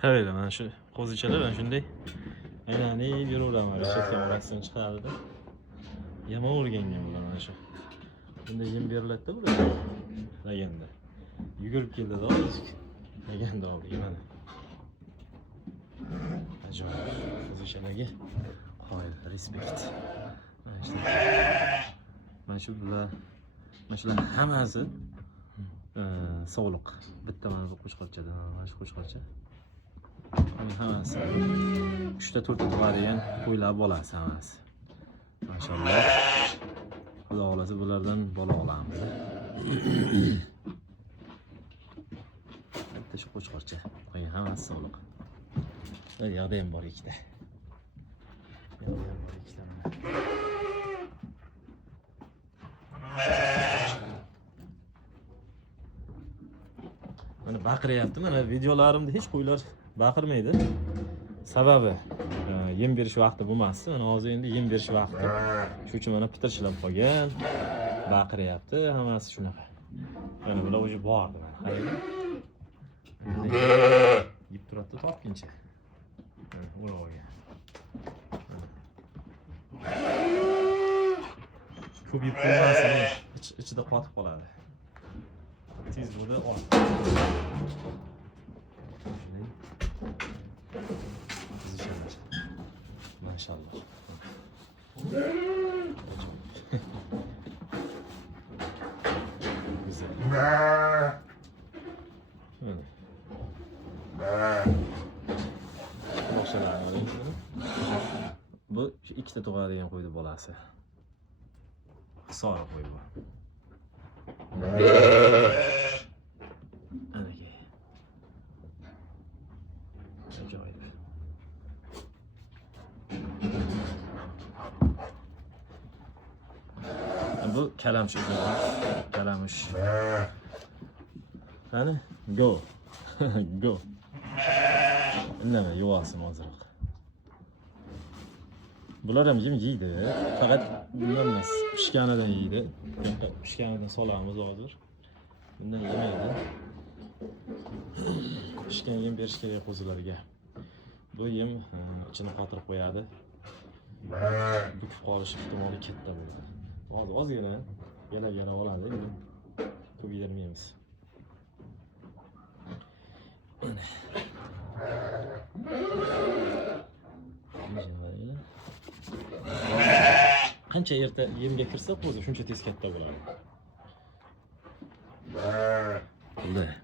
Qaraylar, mana shu qo'zichalar mana shunday aylanib yuraveradi. Chekkan orasidan chiqardi-da. Yomon o'rgangan bular mana shu. Bunday yem beriladi-da bularga. Laganda. Yugurib keldi-da ozgina. Laganda oldi mana. Ajoyib. Qo'zichalarga qoyil, respekt. Mana shular hammasi sog'liq. Bitta mana bu qo'shqorchada, mana shu qo'shqorcha. Hammasi 3 ta 4 ta tug'adigan qo'ylar bolasi hammasi. Mashalloh. Xudo xolasa bulardan bola olamiz. Bitta shu qo'shqorcha. Qolgan hammasi sog'liq. Bu yoqda ham bor ikkita. Mana baqiryapti. Mana videolarimda hech qo'ylar baqirmaydi. Sababi yem berish vaqti bo'lmasdi. Mana hozir endi yem berish vaqti. Shuning uchun mana pitirchilab qolgan. Baqiryapti. Hammasi shunaqa. Mana bular o'zi bordi mana. Qarang. Yeb turibdi topkincha. Mana olgan. Ko'p yeb qo'ymasin, ichida qotib qoladi. Tez bo'ldi, ol. Maşallah. Güzel. Öyle. Bu ikkita tug'adigan qo'ydi bolasi. Hisob qo'y bu. Ajoyib. Bu kalamush ekan. Kalamush. Qani? Go. Go. Nima yuvasim hozirroq. Bular ham yem yeydi. Faqat bundan emas, pishganidan yeydi. Pishganidan solamiz hozir. Bundan yemaydi. Pishgan yem berish kerak qo'zilarga. Bu yem ichini qotirib qo'yadi. Bukib qolish ehtimoli katta bo'ladi. Hozir ozgina yana oladi, endi ko'p yedirmaymiz. Qancha erta yemga kirsa qo'zi shuncha tez katta bo'ladi.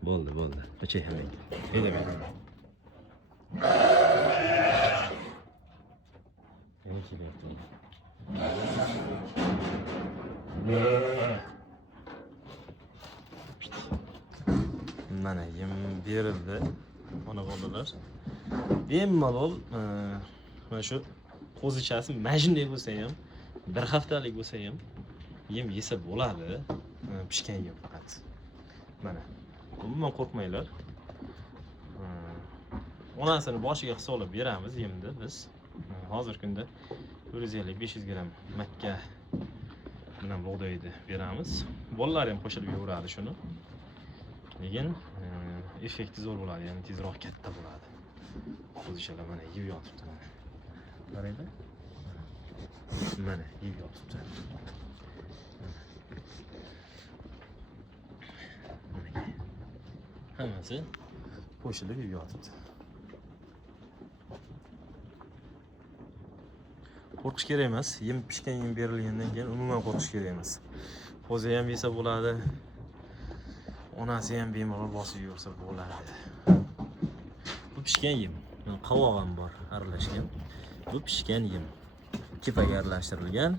Bo'ldi. O'chay hamang. Haydamaydi. Yana kelyapti. Mana yem berildi. Mana bolalar. Bemalol mana shu qo'zichasi majinday bo'lsa ham, bir haftalik bo'lsa ham yem yesa bo'ladi. Pishgan yem faqat. Mana. Umuman qo'rqmanglar. Onasini boshiga hisoblab beramiz yemni biz. Hozirgi kunda 450-500 gram makka bilan bug'doyni beramiz. Bolalar ham qo'shilib yuraveradi shuni. Lekin effekti zo'r bo'ladi, ya'ni tezroq katta bo'ladi. Qo'zichalar mana yeb yotibdi mana. Qaranglar. Mana yeb yotibdi. Hammasi qo'shilib yeb yotibdi. Qo'rqish kerak emas. Yem pishgan yem berilgandan keyin umuman qo'rqish kerak emas. Qo'zi ham yesa bo'ladi. Onasi ham bemalol bosib yursa bo'ladi. Bu pishgan yem. Qovoq ham bor aralashgan. Bu pishgan yem. Kepaga aralashtirilgan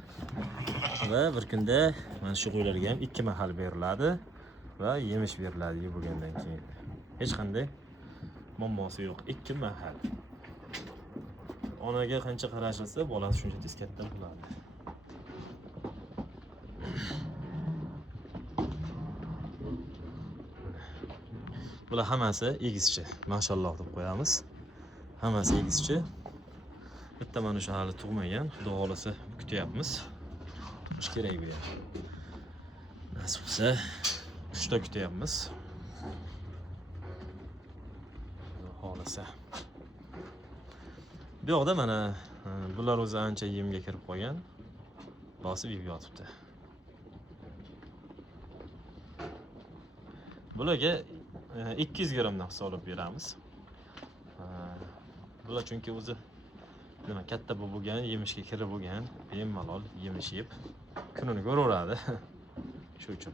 va bir kunda mana shu qo'ylarga ham 2 mahal beriladi va yemish beriladi yeb bo'lgandan keyin. Hech qanday muammosi yo'q. 2 mahal. Onaga qancha qarashilsa, bolasi shuncha tez katta bo'ladi. Bular hammasi egizchi. Mashalloh deb qo'yamiz. Hammasi egizchi. Bitta mana shu hali tug'magan. Xudo xolasa kutyapmiz. Tug'ish kerak bu ham. Nasib bo'lsa 3 ta kutyapmiz. xohlasa. Bu yoqda mana bular o'zi ancha yemga kirib qolgan. Bosib yeb yotibdi. Bularga 200 grammdan hisoblab beramiz. Bular chunki o'zi nima katta bo'lgan, yemishga kirib bo'lgan, bemalol yemish yeb kunini ko'raveradi. Shu uchun.